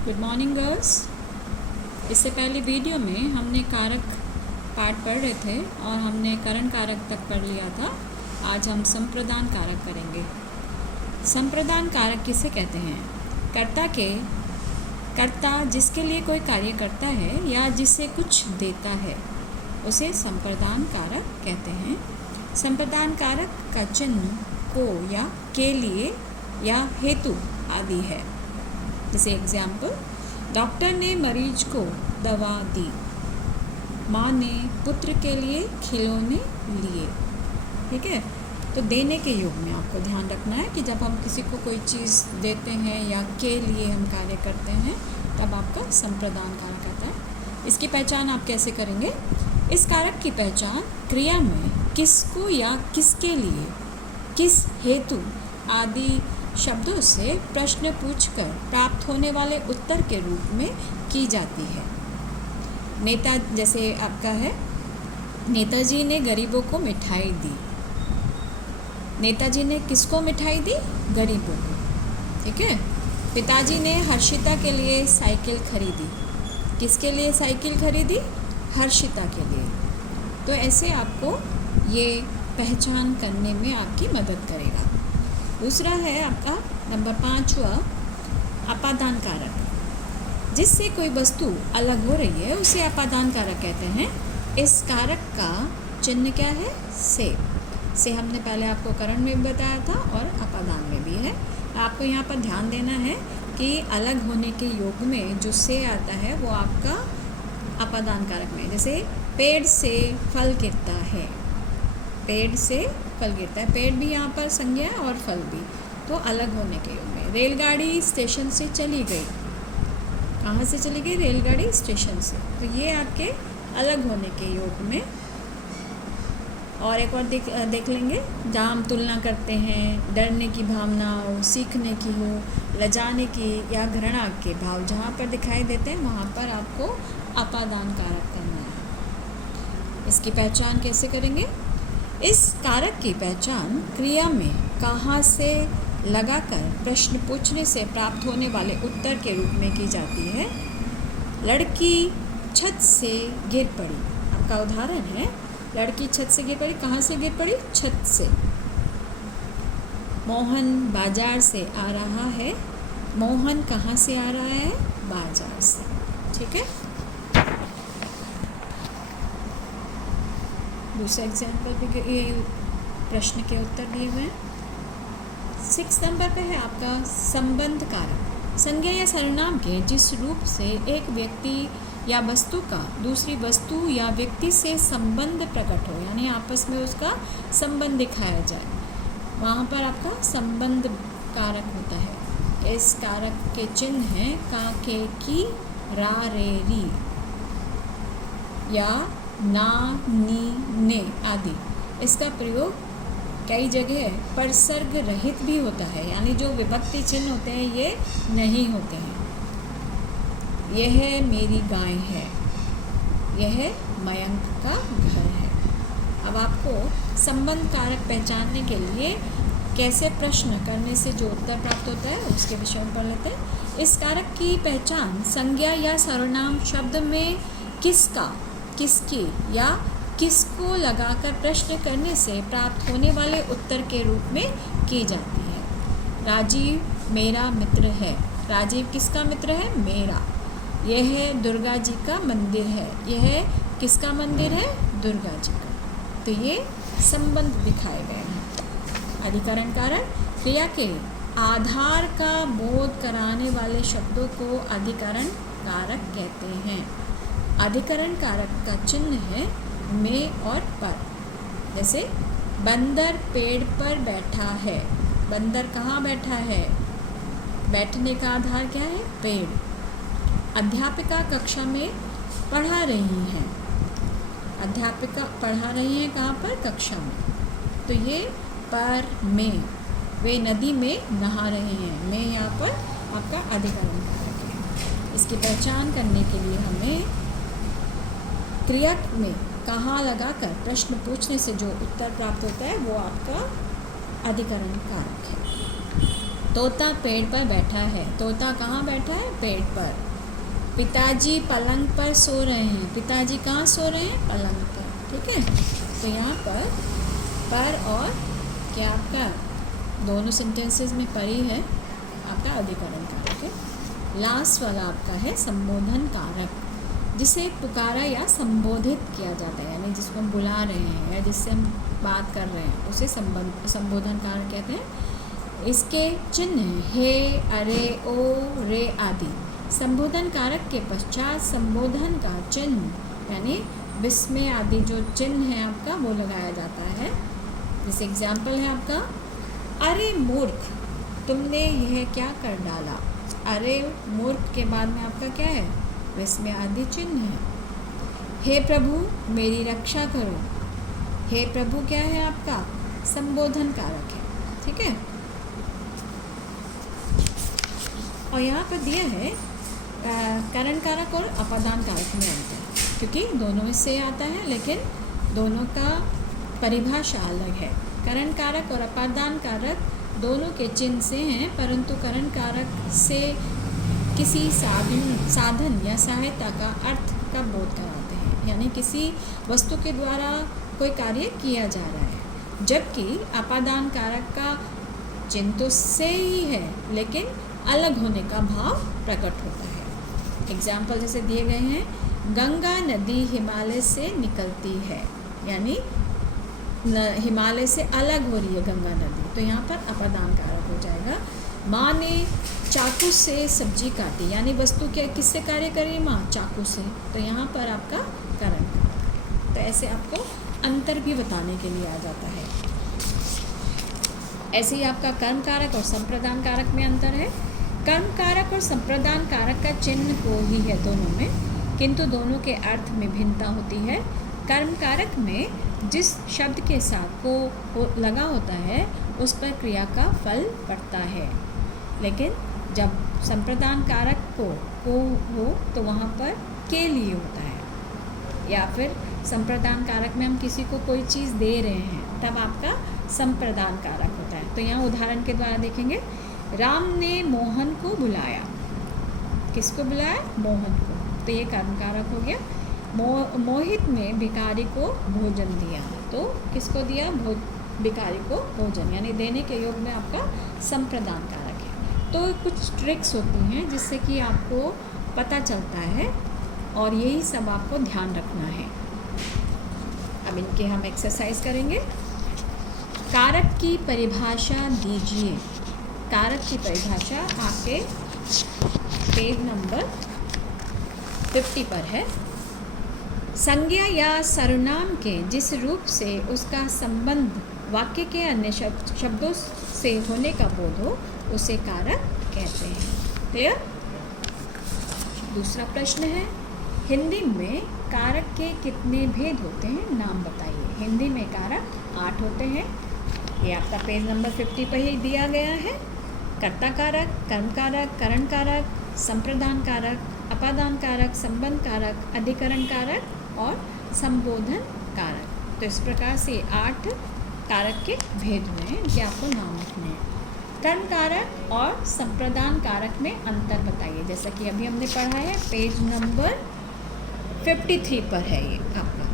Good morning girls. इससे पहले video में हमने कारक पार्ट पढ़ रहे थे और हमने करण कारक तक पढ़ लिया था। आज हम संप्रदान कारक करेंगे। संप्रदान कारक किसे कहते हैं? कर्ता जिसके लिए कोई कार्य करता है या जिसे कुछ देता है उसे संप्रदान कारक कहते हैं। संप्रदान कारक का चिन्ह को या के लिए या हेतु आदि है। जैसे एग्जाम्पल, डॉक्टर ने मरीज को दवा दी, माँ ने पुत्र के लिए खिलौने लिए। ठीक है, तो देने के योग में आपको ध्यान रखना है कि जब हम किसी को कोई चीज़ देते हैं या के लिए हम कार्य करते हैं तब आपका संप्रदान कारक आता है। इसकी पहचान आप कैसे करेंगे? इस कारक की पहचान क्रिया में किसको या किसके लिए, किस हेतु आदि शब्दों से प्रश्न पूछकर प्राप्त होने वाले उत्तर के रूप में की जाती है। नेता जैसे आपका है, नेताजी ने गरीबों को मिठाई दी। नेताजी ने किसको मिठाई दी? गरीबों को। ठीक है। पिताजी ने हर्षिता के लिए साइकिल खरीदी। किसके लिए साइकिल खरीदी? हर्षिता के लिए। तो ऐसे आपको ये पहचान करने में आपकी मदद करेगा। दूसरा है आपका नंबर 5वां, अपादान कारक। जिससे कोई वस्तु अलग हो रही है उसे अपादान कारक कहते हैं। इस कारक का चिन्ह क्या है? से हमने पहले आपको करण में भी बताया था और अपादान में भी है। आपको यहाँ पर ध्यान देना है कि अलग होने के योग में जो से आता है वो आपका अपादान कारक में। जैसे पेड़ से फल गिरता है, पेड़ से फल गिरता है, पेड़ भी यहाँ पर संज्ञा और फल भी, तो अलग होने के योग में। रेलगाड़ी स्टेशन से चली गई। कहाँ से चली गई? रेलगाड़ी स्टेशन से। तो ये आपके अलग होने के योग में। और एक और देख लेंगे, जहाँ हम तुलना करते हैं, डरने की भावना हो, सीखने की हो, लजाने की या घृणा के भाव जहाँ पर दिखाई देते हैं वहाँ पर आपको अपादान कारक करना है। इसकी पहचान कैसे करेंगे? इस कारक की पहचान क्रिया में कहाँ से लगाकर प्रश्न पूछने से प्राप्त होने वाले उत्तर के रूप में की जाती है। लड़की छत से गिर पड़ी। आपका उदाहरण है, लड़की छत से गिर पड़ी। कहाँ से गिर पड़ी? छत से। मोहन बाजार से आ रहा है। मोहन कहाँ से आ रहा है? बाजार से। ठीक है। दूसरा एग्जाम्पल भी ये प्रश्न के उत्तर दिए हुए हैं। 6 नंबर पे है आपका संबंध कारक। संज्ञा या सर्वनाम के जिस रूप से एक व्यक्ति या वस्तु का दूसरी वस्तु या व्यक्ति से संबंध प्रकट हो, यानी आपस में उसका संबंध दिखाया जाए, वहाँ पर आपका संबंध कारक होता है। इस कारक के चिन्ह हैं का, के, की, रा, रे, री या ना, नी, ने आदि। इसका प्रयोग कई जगह परसर्ग रहित भी होता है, यानी जो विभक्ति चिन्ह होते हैं ये नहीं होते हैं। यह मेरी गाय है, यह मयंक का घर है। अब आपको संबंध कारक पहचानने के लिए कैसे प्रश्न करने से जो उत्तर प्राप्त होता है उसके विषय में पढ़ लेते हैं। इस कारक की पहचान संज्ञा या सर्वनाम शब्द में किसका, किसकी या किसको लगाकर प्रश्न करने से प्राप्त होने वाले उत्तर के रूप में की जाती है। राजीव मेरा मित्र है। राजीव किसका मित्र है? मेरा। यह दुर्गा जी का मंदिर है। यह किसका मंदिर है? दुर्गा जी का। तो ये संबंध दिखाए गए हैं। अधिकरण कारक क्रिया के आधार का बोध कराने वाले शब्दों को अधिकरण कारक कहते हैं। अधिकरण कारक का चिन्ह है में और पर। जैसे बंदर पेड़ पर बैठा है। बंदर कहाँ बैठा है? बैठने का आधार क्या है? पेड़। अध्यापिका कक्षा में पढ़ा रही हैं। अध्यापिका पढ़ा रही हैं कहाँ पर? कक्षा में। तो ये पर में, वे नदी में नहा रहे हैं। में यहाँ पर आपका अधिकरण कारक है। इसकी पहचान करने के लिए हमें क्रिया में कहाँ लगाकर प्रश्न पूछने से जो उत्तर प्राप्त होता है वो आपका अधिकरण कारक है। तोता पेड़ पर बैठा है। तोता कहाँ बैठा है? पेड़ पर। पिताजी पलंग पर सो रहे हैं। पिताजी कहाँ सो रहे हैं? पलंग पर। ठीक है, तो यहाँ पर और क्या आपका दोनों सेंटेंसेस में पर ही है आपका अधिकरण कारक है। लास्ट वाला आपका है संबोधन कारक, जिसे पुकारा या संबोधित किया जाता है, यानी जिसको हम बुला रहे हैं या जिससे हम बात कर रहे हैं उसे संबोधन कारक कहते हैं। इसके चिन्ह हे, अरे, ओ, रे आदि। संबोधन कारक के पश्चात संबोधन का चिन्ह यानी विस्मय आदि जो चिन्ह है आपका वो लगाया जाता है। जैसे एग्जाम्पल है आपका, अरे मूर्ख तुमने यह क्या कर डाला। अरे मूर्ख के बाद में आपका क्या है? विस्मय आदि चिन्ह है। हे प्रभु मेरी रक्षा करो। हे प्रभु क्या है आपका? संबोधन कारक है। ठीक है, और यहाँ पर दिया है करण कारक और अपादान कारक में अंतर, क्योंकि दोनों में से आता है लेकिन दोनों का परिभाषा अलग है। करण कारक और अपादान कारक दोनों के चिन्ह से हैं, परंतु करण कारक से किसी साधन या सहायता का अर्थ का बोध कराते हैं, यानी किसी वस्तु के द्वारा कोई कार्य किया जा रहा है, जबकि अपादान कारक का चिन्ह तो से ही है लेकिन अलग होने का भाव प्रकट होता है। एग्जाम्पल जैसे दिए गए हैं, गंगा नदी हिमालय से निकलती है, यानी हिमालय से अलग हो रही है गंगा नदी, तो यहाँ पर अपादान कारक हो जाएगा। माँ ने चाकू से सब्जी काटी, यानी वस्तु क्या किससे कार्य करी? माँ चाकू से, तो यहाँ पर आपका करण कारक। तो ऐसे आपको अंतर भी बताने के लिए आ जाता है। ऐसे ही आपका कर्म कारक और संप्रदान कारक में अंतर है। कर्म कारक और संप्रदान कारक का चिन्ह को ही है दोनों में, किंतु दोनों के अर्थ में भिन्नता होती है। कर्म कारक में जिस शब्द के साथ को लगा होता है उस पर क्रिया का फल पड़ता है, लेकिन जब संप्रदान कारक को हो तो वहाँ पर के लिए होता है, या फिर संप्रदान कारक में हम किसी को कोई चीज़ दे रहे हैं तब आपका संप्रदान कारक होता है। तो यहाँ उदाहरण के द्वारा देखेंगे, राम ने मोहन को बुलाया। किसको बुलाया? मोहन को, तो ये कर्म कारक हो गया। मोहित ने भिखारी को भोजन दिया, तो किसको दिया? भिखारी को भोजन, यानी देने के योग में आपका संप्रदान कारक है। तो कुछ ट्रिक्स होती हैं जिससे कि आपको पता चलता है, और यही सब आपको ध्यान रखना है। अब इनके हम एक्सरसाइज करेंगे। कारक की परिभाषा दीजिए। कारक की परिभाषा आपके पेज नंबर 50 पर है। संज्ञा या सर्वनाम के जिस रूप से उसका संबंध वाक्य के अन्य शब्दों से होने का बोध हो उसे कारक कहते हैं। क्लियर? दूसरा प्रश्न है, हिंदी में कारक के कितने भेद होते हैं? नाम बताइए। हिंदी में कारक 8 होते हैं। ये आपका पेज नंबर 50 पर ही दिया गया है। कर्ता कारक, कर्म कारक, करण कारक, संप्रदान कारक, अपादान कारक, संबंध कारक, अधिकरण कारक और संबोधन कारक। तो इस प्रकार से 8 कारक के भेद हुए हैं, इनके आपको नाम लिखने हैं। कर्म कारक और संप्रदान कारक में अंतर बताइए, जैसा कि अभी हमने पढ़ा है पेज नंबर 53 पर है ये आपका,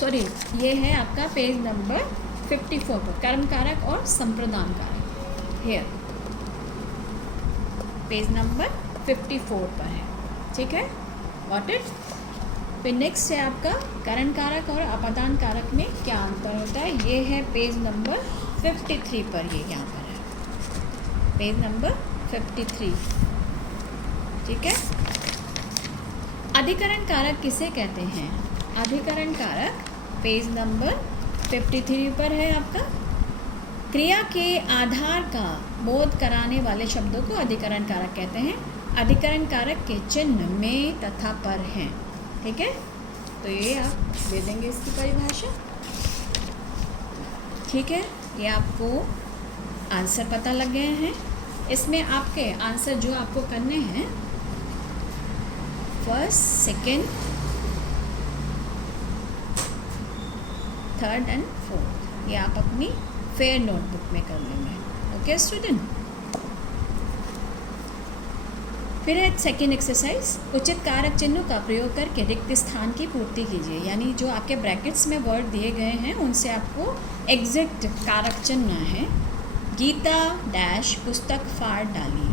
सॉरी ये है आपका पेज नंबर 54 पर, कर्म कारक और संप्रदान कारक हेयर पेज नंबर 54 पर है। ठीक है, गॉट इट। फिर नेक्स्ट है आपका करण कारक और अपादान कारक में क्या अंतर होता है, ये है पेज नंबर 53 पर, ये यहाँ पर है पेज नंबर 53। ठीक है, अधिकरण कारक किसे कहते हैं? अधिकरण कारक पेज नंबर 53 पर है आपका। क्रिया के आधार का बोध कराने वाले शब्दों को अधिकरण कारक कहते हैं। अधिकरण कारक के चिन्ह में तथा पर हैं। ठीक है, तो ये आप दे देंगे इसकी परिभाषा। ठीक है, ये आपको आंसर पता लग गए हैं। इसमें आपके आंसर जो आपको करने हैं first, second, third and fourth, ये आप अपनी फिर नोटबुक में कर लेंगे। Okay student. फिर है सेकेंड एक्सरसाइज, उचित कारक चिन्हों का प्रयोग करके रिक्त स्थान की पूर्ति कीजिए। यानी जो आपके ब्रैकेट्स में वर्ड दिए गए हैं उनसे आपको एग्जैक्ट कारक चिन्ह है। गीता डैश पुस्तक फाड़ डाली,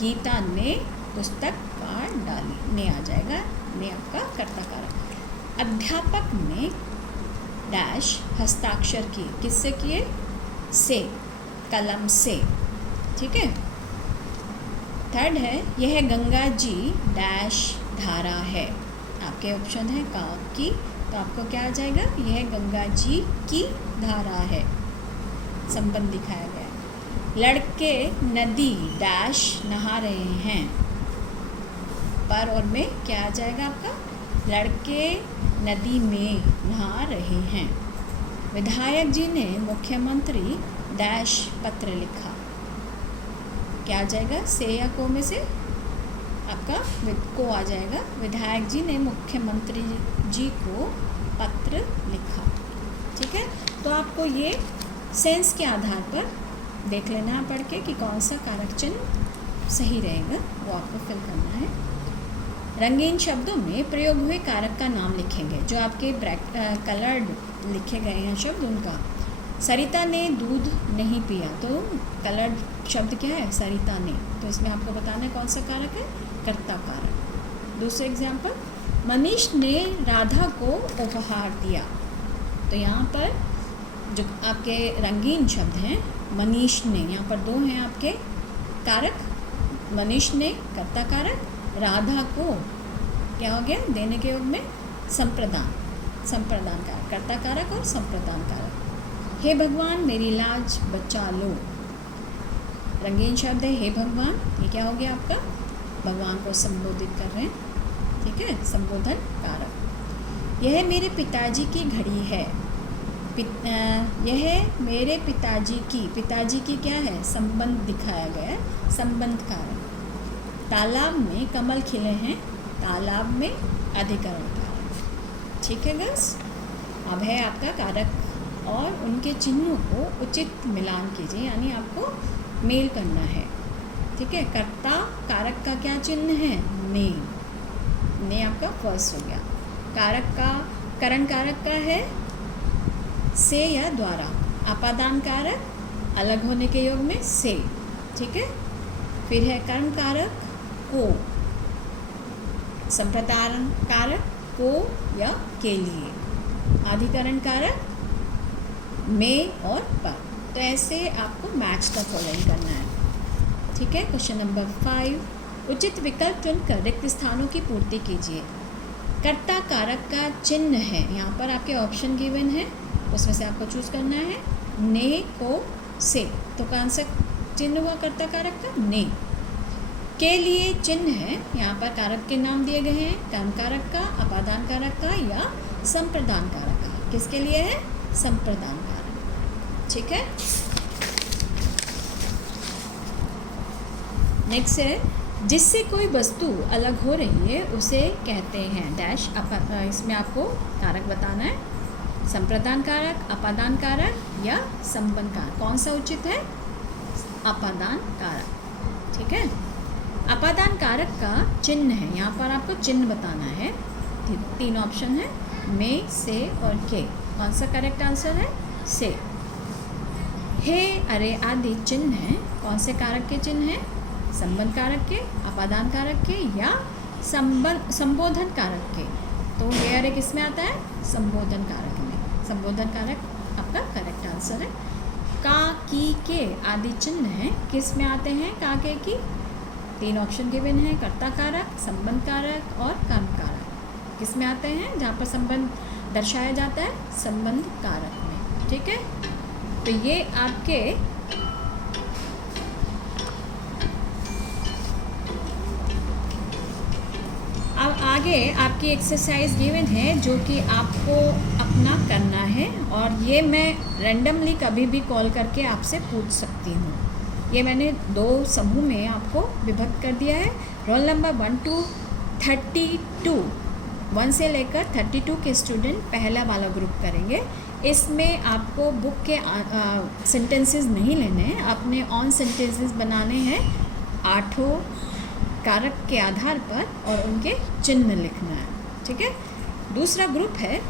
गीता ने पुस्तक फाड़ डाली, ने आ जाएगा, ने आपका कर्ता कारक। अध्यापक ने डैश हस्ताक्षर किए, किससे किए? से, कलम से। ठीक है। थर्ड है, यह गंगा जी डैश धारा है। आपके ऑप्शन है का, की, तो आपको क्या आ जाएगा? यह गंगा जी की धारा है, संबंध दिखाया गया है। लड़के नदी डैश नहा रहे हैं, पर और में क्या आ जाएगा आपका? लड़के नदी में नहा रहे हैं। विधायक जी ने मुख्यमंत्री डैश पत्र लिखा, क्या आ जाएगा? से या को में से आपका को आ जाएगा। विधायक जी ने मुख्यमंत्री जी को पत्र लिखा। ठीक है। तो आपको ये सेंस के आधार पर देख लेना है पढ़ के कि कौन सा कारक चिन्ह सही रहेगा, वो आपको फिल करना है। रंगीन शब्दों में प्रयोग हुए कारक का नाम लिखेंगे, जो आपके कलर्ड लिखे गए हैं शब्द उनका। सरिता ने दूध नहीं पिया, तो कलर्ड शब्द क्या है? सरिता ने, तो इसमें आपको बताना है कौन सा कारक है? कर्ता कारक। दूसरे एग्जाम्पल, मनीष ने राधा को उपहार दिया, तो यहाँ पर जो आपके रंगीन शब्द हैं, मनीष ने, यहाँ पर दो हैं आपके कारक। मनीष ने कर्ता कारक, राधा को क्या हो गया? देने के योग में संप्रदान, संप्रदान कारक, कर्ता कारक और संप्रदान कारक। हे भगवान मेरी लाज बचा लो, रंगीन शब्द है हे भगवान, ये क्या हो गया आपका? भगवान को संबोधित कर रहे हैं। ठीक है, संबोधन कारक। यह मेरे पिताजी की घड़ी है, यह मेरे पिताजी की क्या है? संबंध दिखाया गया है, संबंध कारक। तालाब में कमल खिले हैं, तालाब में अधिकरण कारक। ठीक है गर्ल्स। अब है आपका कारक और उनके चिन्हों को उचित मिलान कीजिए, यानी आपको मेल करना है। ठीक है। कर्ता कारक का क्या चिन्ह है? ने, ने आपका फर्स्ट हो गया। कारक का, करण कारक का है से या द्वारा। अपादान कारक अलग होने के योग में से। ठीक है। फिर है कर्ण कारक को, संप्रदान कारक को या के लिए, अधिकरण कारक में और पर। तो ऐसे आपको मैच द फॉलोइंग करना है। ठीक है। क्वेश्चन नंबर 5, उचित विकल्प चुनकर रिक्त स्थानों की पूर्ति कीजिए। कर्ता कारक का चिन्ह है, यहाँ पर आपके ऑप्शन गिवन है, उसमें से आपको चूज करना है ने, को, से। तो कौन सा चिन्ह हुआ कर्ता कारक का? ने। के लिए चिन्ह है, यहाँ पर कारक के नाम दिए गए हैं, कर्म कारक का, अपादान कारक का या संप्रदान कारक का। किसके लिए है? संप्रदान कारक। ठीक है। नेक्स्ट है, जिससे कोई वस्तु अलग हो रही है उसे कहते हैं डैश। इसमें आपको कारक बताना है, संप्रदान कारक, अपादान कारक या संबंध कारक। कौन सा उचित है? अपादान कारक। ठीक है। अपादान कारक का चिन्ह है, यहाँ पर आपको चिन्ह बताना है। 3 ऑप्शन है, में, से और के। कौन सा करेक्ट आंसर है? से। हे, अरे आदि चिन्ह है, कौन से कारक के चिन्ह हैं? संबंध कारक के, अपादान कारक के या संबोधन कारक के। तो हे, अरे किस में आता है? संबोधन कारक में। संबोधन कारक आपका करेक्ट आंसर है। का, की, के आदि चिन्ह हैं, किस में आते हैं? का, के, की। 3 ऑप्शन गिवन है, कर्ता कारक, संबंध कारक और कर्म कारक। किस में आते हैं? जहाँ पर संबंध दर्शाया जाता है, संबंध कारक में। ठीक है। तो ये आपके अब आगे आपकी एक्सरसाइज गिवन है जो कि आपको अपना करना है, और ये मैं रैंडमली कभी भी कॉल करके आपसे पूछ सकती हूँ। ये मैंने 2 समूह में आपको विभक्त कर दिया है। रोल नंबर 1 to 32, 1 से लेकर 32 के स्टूडेंट पहला वाला ग्रुप करेंगे। इसमें आपको बुक के सेंटेंसेस नहीं लेने हैं, अपने ऑन सेंटेंसेस बनाने हैं 8 कारक के आधार पर और उनके चिन्ह लिखना है, ठीक है। दूसरा ग्रुप है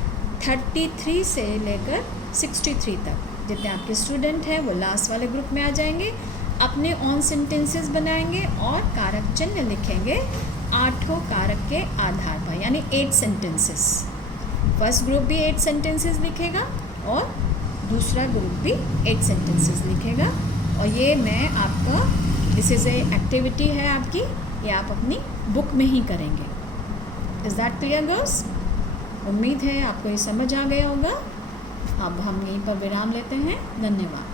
33 से लेकर 63 तक। जितने आपके स्टूडेंट हैं वो लास्ट वाले ग्रुप में आ जाएंगे, अपने ऑन सेंटेंसेस बनाएंगे और कारक चिन्ह लिखेंगे 8 कारक के आधार पर, यानी 8 सेंटेंसेस। फर्स्ट ग्रुप भी 8 सेंटेंसेस लिखेगा और दूसरा ग्रुप भी 8 सेंटेंसेस लिखेगा। और ये मैं आपका दिस इज़ ए एक्टिविटी है आपकी, ये आप अपनी बुक में ही करेंगे। Is that clear girls? उम्मीद है आपको ये समझ आ गया होगा। अब हम यहीं पर विराम लेते हैं। धन्यवाद।